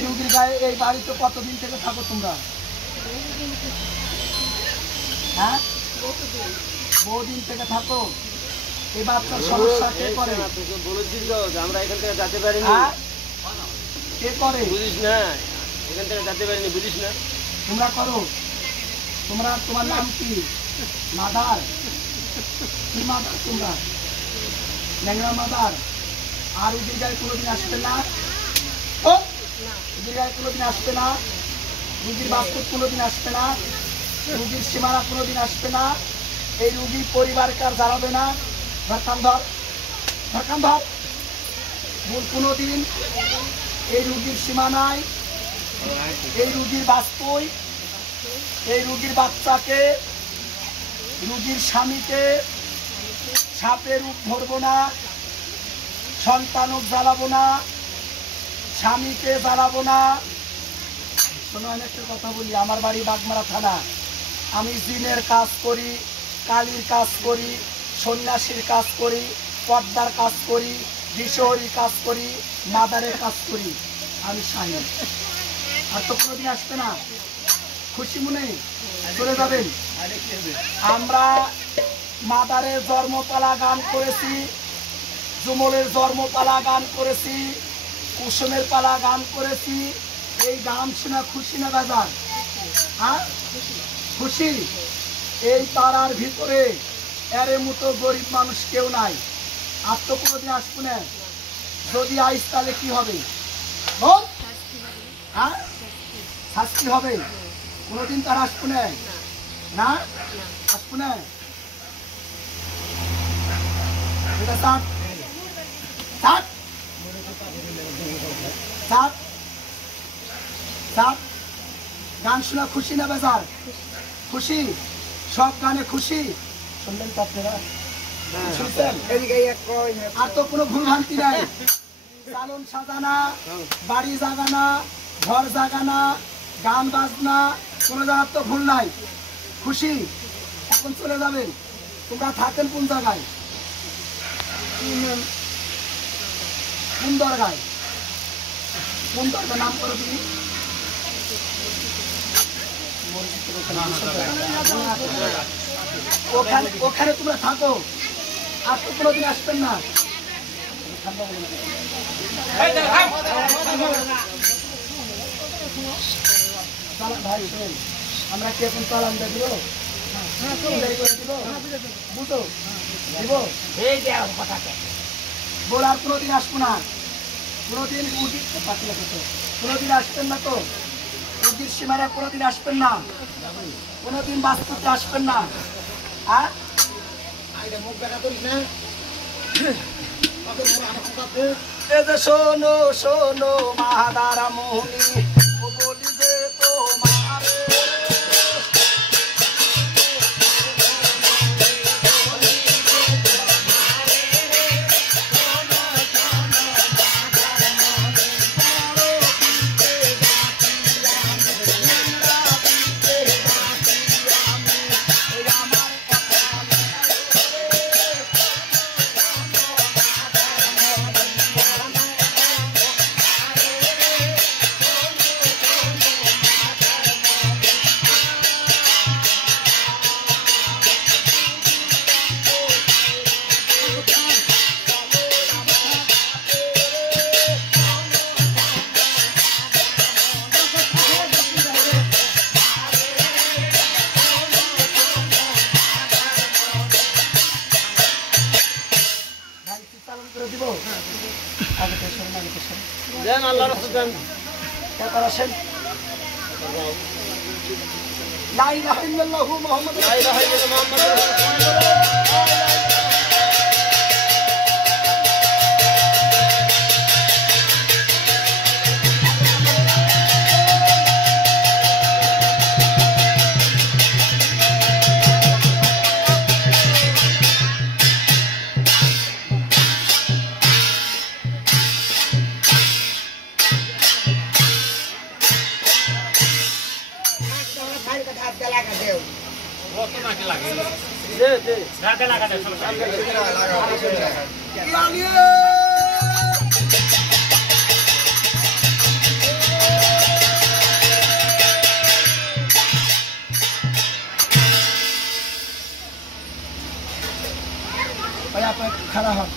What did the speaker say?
এই রুগীর গায়ে এই বাড়িতে কতদিন থেকে থাকো তোমরা? হ্যাঁ, বহুদিন থেকে থাকো। এই বাচ্চার সমস্যা কে করে? আমরা এখান থেকে যেতে পারিনি। কে করে? বুঝিস না, এখান থেকে যেতে পারিনি, বুঝিস না। তোমরা করো। তোমার নাম কি? মাদার? কি মাদার তোমরা? ল্যাংড়া মাদার। আর রুগীর গায়ে কোনোদিন আসবে না? রুগীর গায়ে কোনোদিন আসবে না? রুগীর বাস্তব কোনোদিন আসবে না? রুগীর সীমানা কোনোদিন আসবে না? এই রুগী পরিবারকে আর জ্বালাবে না? ধর কোনোদিন এই রুগীর সীমানায়, এই রুগীর বাস্তব, এই রুগীর বাচ্চাকে, রুগীর স্বামীকে সাপে রূপ ধরবো না, সন্তানক জ্বালাবো না, স্বামীকে জ্বালাবো না। শোনো, আমি একটা কথা বলি। আমার বাড়ি বাগমারা থানা। আমি জিনের কাজ করি, কালীর কাজ করি, সন্ন্যাসীর কাজ করি, পর্দার কাজ করি, বিশহরীর কাজ করি, মাদারের কাজ করি। আমি শাহিন। আর তো কোনোদিন আসবে না? খুশি মনে চলে যাবেন। আমরা মাদারের জন্মপালা গান করেছি, জুমলের জন্মপালা গান করেছি, কুসুমের পালা গান করেছি। এই গান শোনা খুশি না বাজার? হ্যাঁ, খুশি। এই তারার ভিতরে এর মতো গরিব মানুষ কেউ নাই। আর তো কোনোদিন আসবো না। যদি আইস তাহলে কি হবে? হ্যাঁ, শাস্তি হবে। কোনোদিন তার আসবো না, না আসবো না। এটা ষাট ষাট ষাট ষাট। গান শোনা খুশি না বেজার? খুশি। সব গানে খুশি। শুনলেন তো আপনারা? আর তো কোনো ভুলভ্রান্তি নাই। চালন সাজানা, বাড়ি জাগানা, ঘর জাগানা, গান বাজনা, কোনো জায়গার তো ভুল নাই। খুশি। এখন চলে যাবেন। তোমরা থাকেন কোন জায়গায়? কোন দরগায়? কোন দরগা নাম করো তুমি? ওখানে তোমরা থাকো। আর তো কোনোদিন আসবেন না। ভাই শোন, আমরা কি এখন চালান দিব? বুঝো দিব বল। আর কোনোদিন আসবো না। কোনোদিন কোনোদিন আসবেন না তো? রুগীর সীমানা কোনোদিন আসবেন না। কোনোদিন বাস্তবতে আসবেন না। আর শোনো শোনো মাদারা মোহনী বলি যে তোমার লা ইলাহা ইল্লাল্লাহু মুহাম্মাদুর ভাই আপনার খারাপ হন।